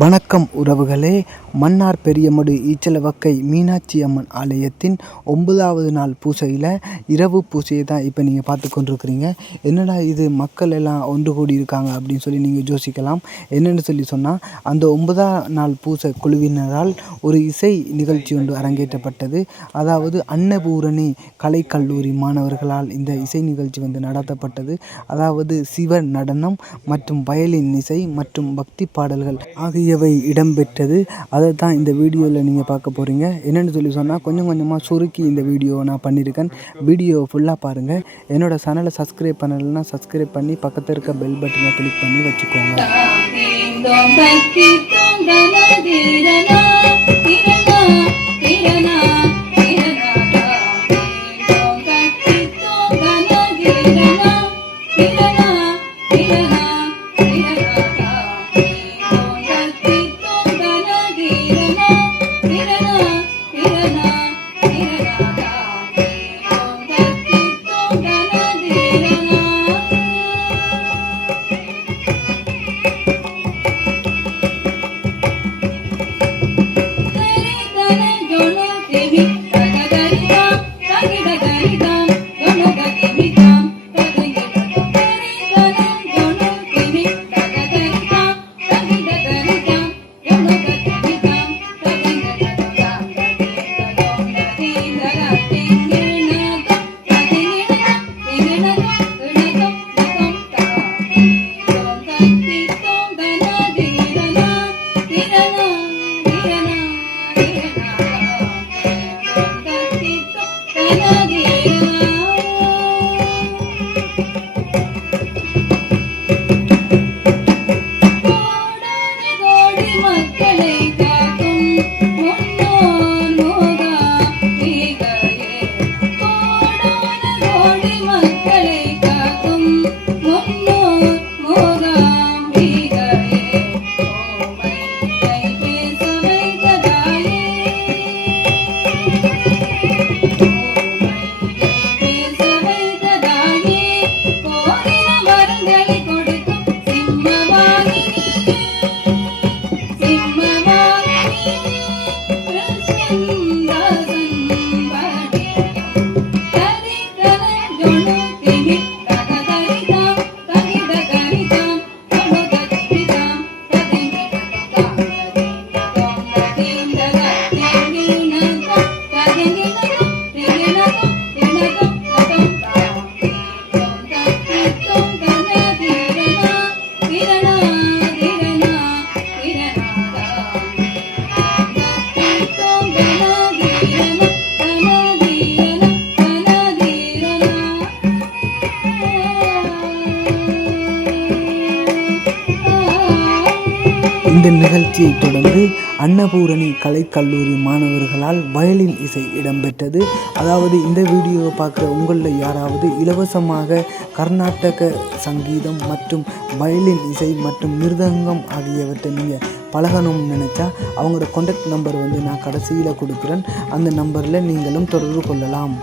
வணக்கம் உறவுகளே. மன்னார் பெரியமடு ஈச்சலவக்கை மீனாட்சி அம்மன் ஆலயத்தின் 9வது நாள் பூசையில் இரவு பூசையை தான் இப்போ நீங்கள் பார்த்து கொண்டிருக்கிறீங்க. என்னடா இது மக்கள் எல்லாம் ஒன்று கூடி இருக்காங்க அப்படின்னு சொல்லி நீங்கள் யோசிக்கலாம். என்னென்னு சொன்னால் அந்த 9ஆம் நாள் பூசை குழுவினரால் ஒரு இசை நிகழ்ச்சி ஒன்று அரங்கேற்றப்பட்டது. அதாவது அன்னபூரணி கலைக்கல்லூரி மாணவர்களால் இந்த இசை நிகழ்ச்சி நடத்தப்பட்டது. அதாவது சிவ நடனம் மற்றும் வயலின் இசை மற்றும் பக்தி பாடல்கள் ஆகியவை இடம்பெற்றது. அதை தான் இந்த வீடியோவில் நீங்கள் பார்க்க போகிறீங்க. என்னென்னு சொன்னால் கொஞ்சம் கொஞ்சமாக சுருக்கி இந்த வீடியோவை நான் பண்ணியிருக்கேன். வீடியோ ஃபுல்லாக பாருங்கள். என்னோடய சேனலை சப்ஸ்கிரைப் பண்ணலைன்னா சப்ஸ்கிரைப் பண்ணி பக்கத்தில் இருக்க பெல் பட்டனை கிளிக் பண்ணி வச்சுக்கோங்க. இந்த நிகழ்ச்சியை தொடர்ந்து அன்னபூரணி கலைக்கல்லூரி மாணவர்களால் வயலின் இசை இடம்பெற்றது. அதாவது இந்த வீடியோவை பார்க்குற உங்களில் யாராவது இலவசமாக கர்நாடக சங்கீதம் மற்றும் வயலின் இசை மற்றும் மிருதங்கம் ஆகியவற்றை நீங்கள் பழகணும்னு நினச்சா அவங்களோட கான்டாக்ட் நம்பர் நான் கடைசியில் கொடுக்குறேன். அந்த நம்பரில் நீங்களும் தொடர்பு கொள்ளலாம்.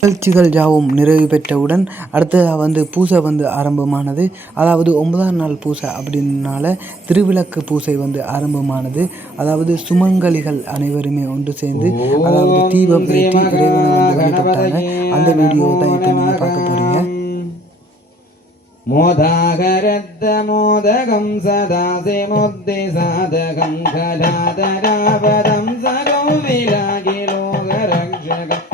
நிகழ்ச்சிகள் யாவும் நிறைவு பெற்றவுடன் அடுத்ததாக பூசை ஆரம்பமானது. அதாவது 9ஆம் நாள் பூசை அப்படின்னால திருவிளக்கு பூசை ஆரம்பமானது. அதாவது சுமங்கலிகள் அனைவருமே ஒன்று சேர்ந்து அதாவது தீபம் ஏற்றி இறைவனை வழிபட்டாங்க. அந்த வீடியோ தான் இப்போ நீங்கள் பார்க்க போறீங்க. மோதாகரத்த மோதகம் சதாசே முத்தி சாதகம் கலாதராபதம் சகம் விலாகிலோக ரக்ஷகம்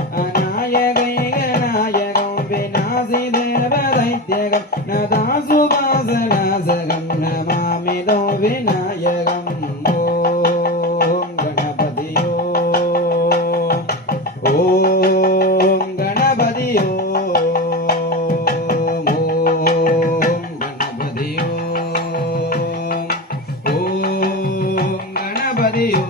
தேவதைத்யகம் நதாசுபாசனாசகம் நமாமிதோ விநாயகம். ஓம் கணபதியோ ஓம் கணபதியோ ஓம் கணபதியோ ஓம் கணபதியோ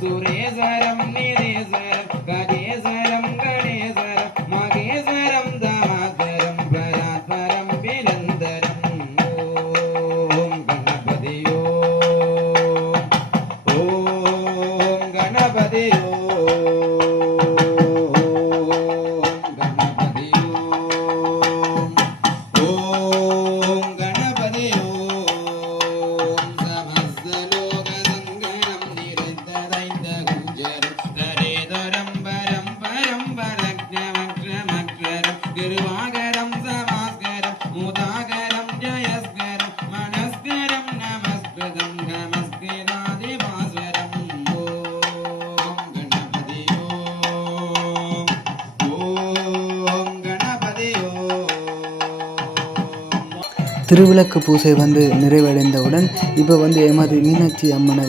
சுரேஸ்வரம் நிரேஸ்வரம் கஜேஸ்வரம் கணேஸ்வரம் மகேஸ்வரம் தாமோதரம் பராத்பரம் பிலந்தரம். ஓம் கணபதியோ ஓம் கணபதியோ கிருவாகரம் சமாஸ்கரம் முதாகரம் ஜயஸ்கரம் மனஸ்கரம் நமஸ்கிருதம் நமஸ்கிருதாதிபாஸ்வரம். ஓம் கணபதியோ ஓம் கணபதியோ. திருவிளக்கு பூசை நிறைவடைந்தவுடன் இப்போ எமது மீனாட்சி அம்மனை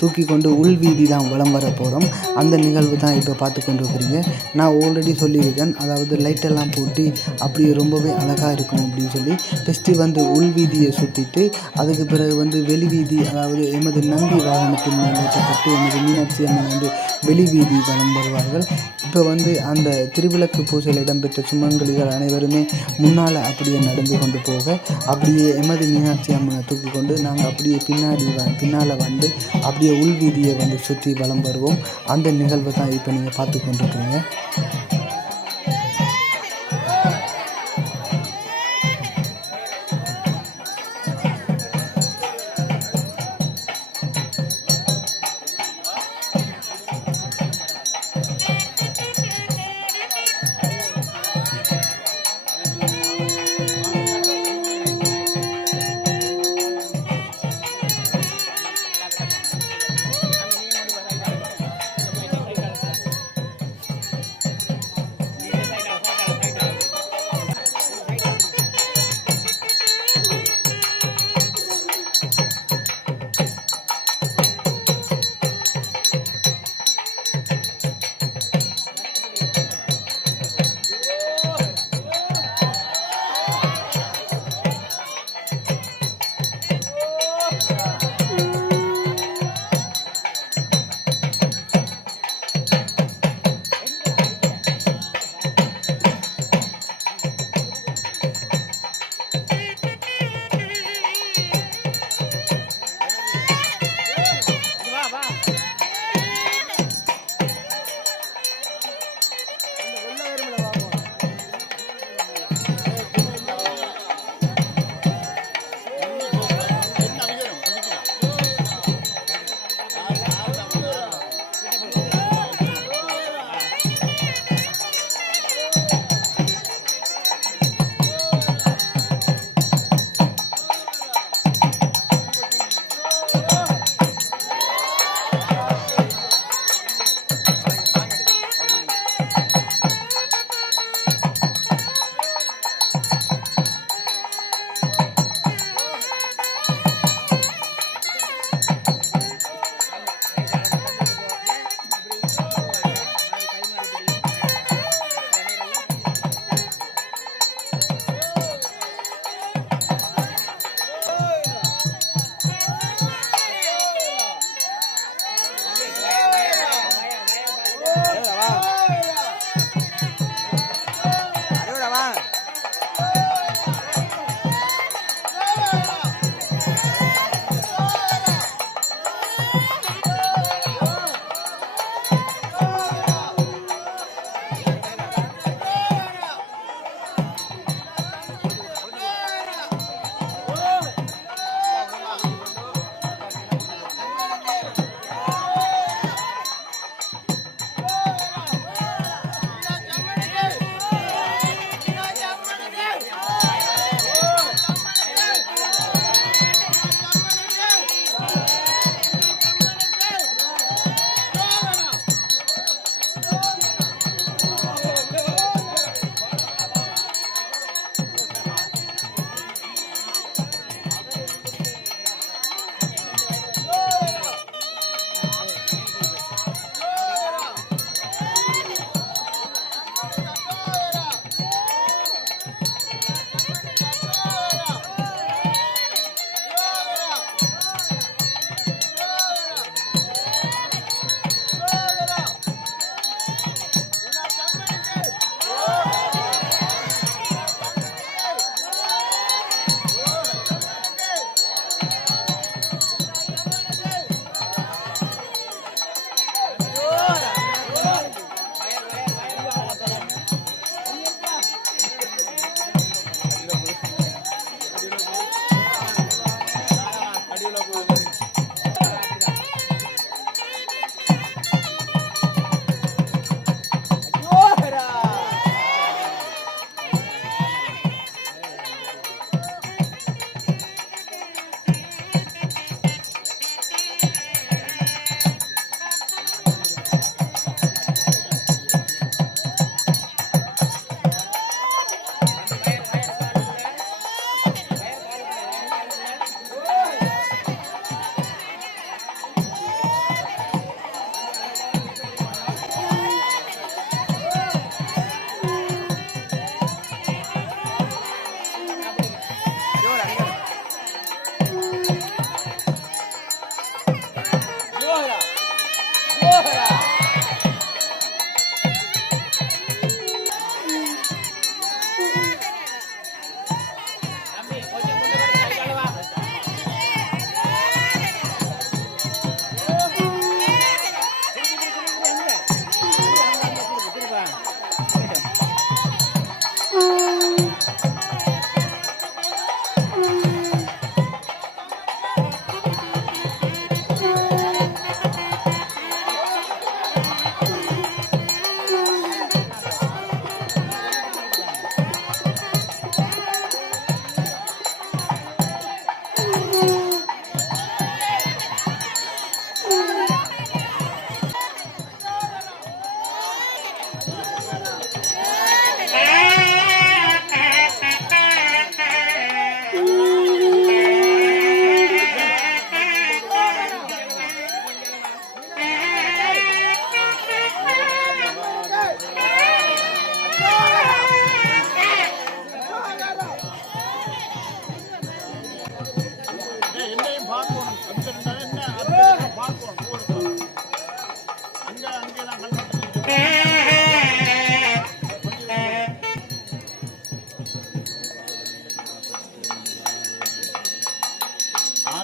தூக்கி கொண்டு உள்வீதி தான் வலம் வர போகிறோம். அந்த நிகழ்வு தான் இப்போ பார்த்து கொண்டு இருக்கிறீங்க. நான் ஆல்ரெடி சொல்லியிருக்கேன், அதாவது லைட்டெல்லாம் போட்டு அப்படியே ரொம்பவே அழகாக இருக்கும் அப்படின்னு சொல்லி ஃபஸ்ட்டு உள்வீதியை சுற்றிட்டு அதுக்கு பிறகு வெளிவீதி, அதாவது எமது நந்தி வாகனத்தின் மேல் வைக்கப்பட்டு எமது மீனாட்சி அம்மன் வெளிவீதி வலம் வருவார்கள். இப்போ அந்த திருவிளக்கு பூசையில் இடம்பெற்ற சுமங்கலிகள் அனைவருமே முன்னால் அப்படியே நடந்து கொண்டு போக அப்படியே எமது மீனாட்சி அம்மனை தூக்கி கொண்டு நாங்கள் அப்படியே பின்னால் அப்படியே உள்வீதியை சுற்றி வலம் வருவோம். அந்த நிகழ்வை தான் இப்போ நீங்கள் பார்த்து கொண்டிருக்கிறீங்க.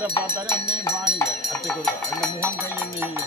யாரை பார்த்தாலும் என்னையும் பாருங்க அத்தை கொடுக்கும் அந்த முகம் கை என்னையும்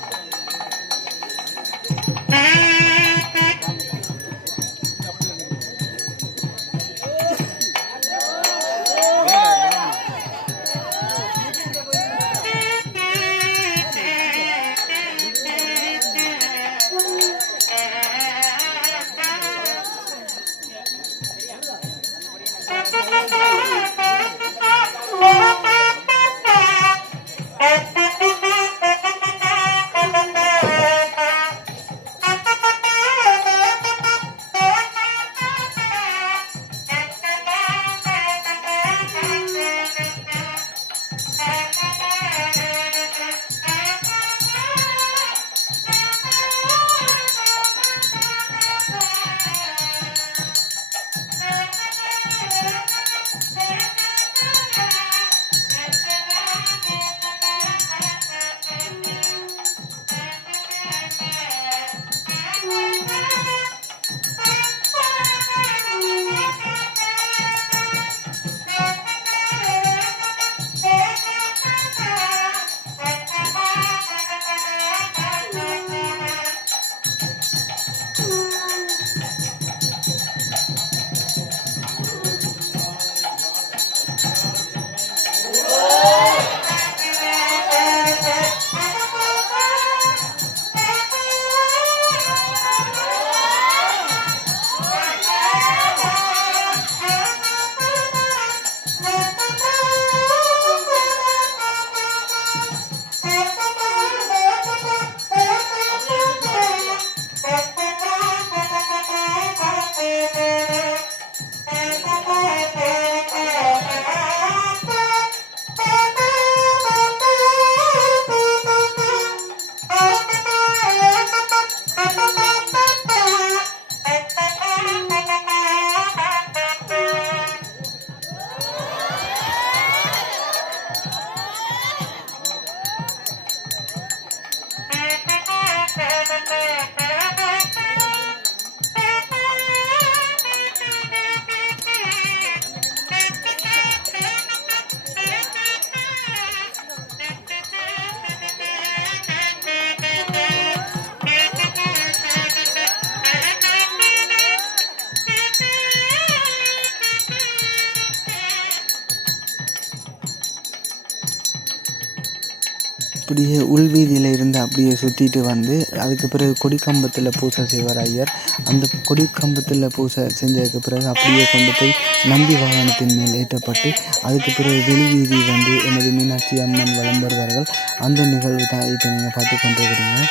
அப்படியே உள்வீதியில் இருந்து அப்படியே சுற்றிட்டு வந்து அதுக்கு பிறகு கொடிக்கம்பத்தில் பூசை செய்வார் ஐயர். அந்த கொடிக்கம்பத்தில் பூசை செஞ்சதுக்கு பிறகு அப்படியே கொண்டு போய் நம்பி வாகனத்தின் மேல் ஏற்றப்பட்டு அதுக்கு பிறகு வெளிவீதி வந்து எனது மீனாட்சி அம்மன் வலம் வருவார்கள். அந்த நிகழ்வு தான் இப்போ நீங்கள் பார்த்து கொண்டிருக்கிறீங்க.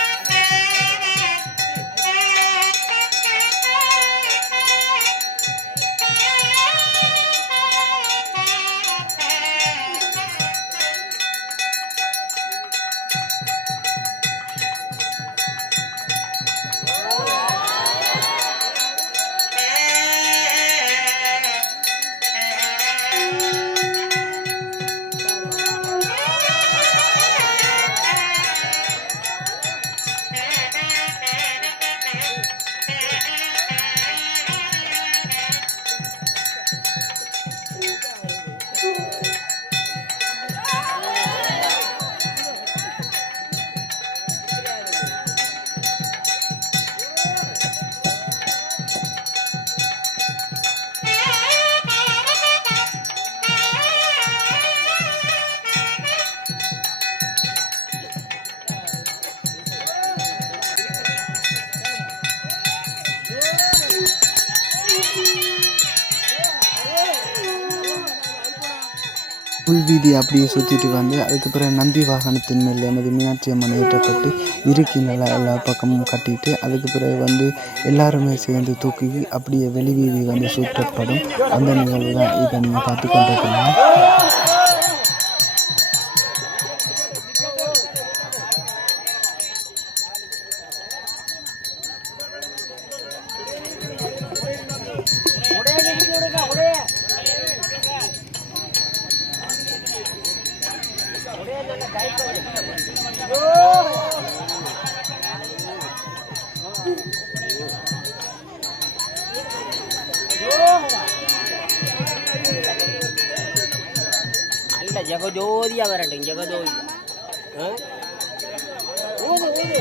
உள்வீதி அப்படியே சுற்றிட்டு வந்து அதுக்கு பிறகு நந்தி வாகனத்தின் மேல் எமது மீனாட்சி அம்மன் ஏற்றப்பட்டு இறுக்கி நல்லா எல்லா பக்கமும் கட்டிட்டு அதுக்கு பிறகு வந்து எல்லாருமே சேர்ந்து தூக்கி அப்படியே வெளிவீதி வந்து சுற்றப்படும். அந்த நிகழ்வு தான் இதை நீங்கள் பார்த்து கொண்டிருக்கீங்க. ஜெகஜோதியா வரட்டும் ஜெகஜோதியா ஊது ஊது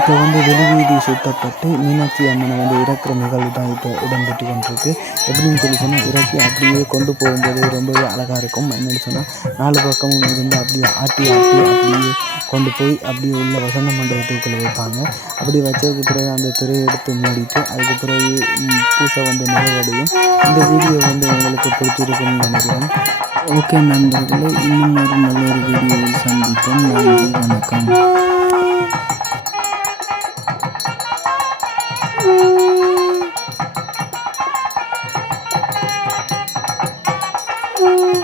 இப்போ வந்து வெளிவீதி சுத்தப்பட்டு மீனாட்சி அம்மனை வந்து இறக்குற நிகழ்வு தான் இப்போ இடம்பெற்று கொண்டிருக்கு. எப்படின்னு சொல்லி சொன்னால் இறக்கி அப்படியே கொண்டு போகும்போது ரொம்பவே அழகாக இருக்கும். என்னென்னு சொன்னால் 4 பக்கமும் இருந்து அப்படியே ஆட்டி அப்படியே கொண்டு போய் அப்படியே உள்ள வசந்த மண்டபத்துக்குள்ளே வைப்பாங்க. அப்படி வச்சதுக்கு பிறகு அந்த திரையை எடுத்து மூடிட்டு அதுக்கு பிறகு பூசை வந்து நிறைவடையும். இந்த வீடியோ வந்து உங்களுக்கு பிடிச்சிருக்குன்னு நினைக்கிறேன். ஓகே நண்பர்களே, இன்னும் ஒரு நல்ல ஒரு வீடியோவில் சந்திப்போம். நன்றி, வணக்கம். Thank you.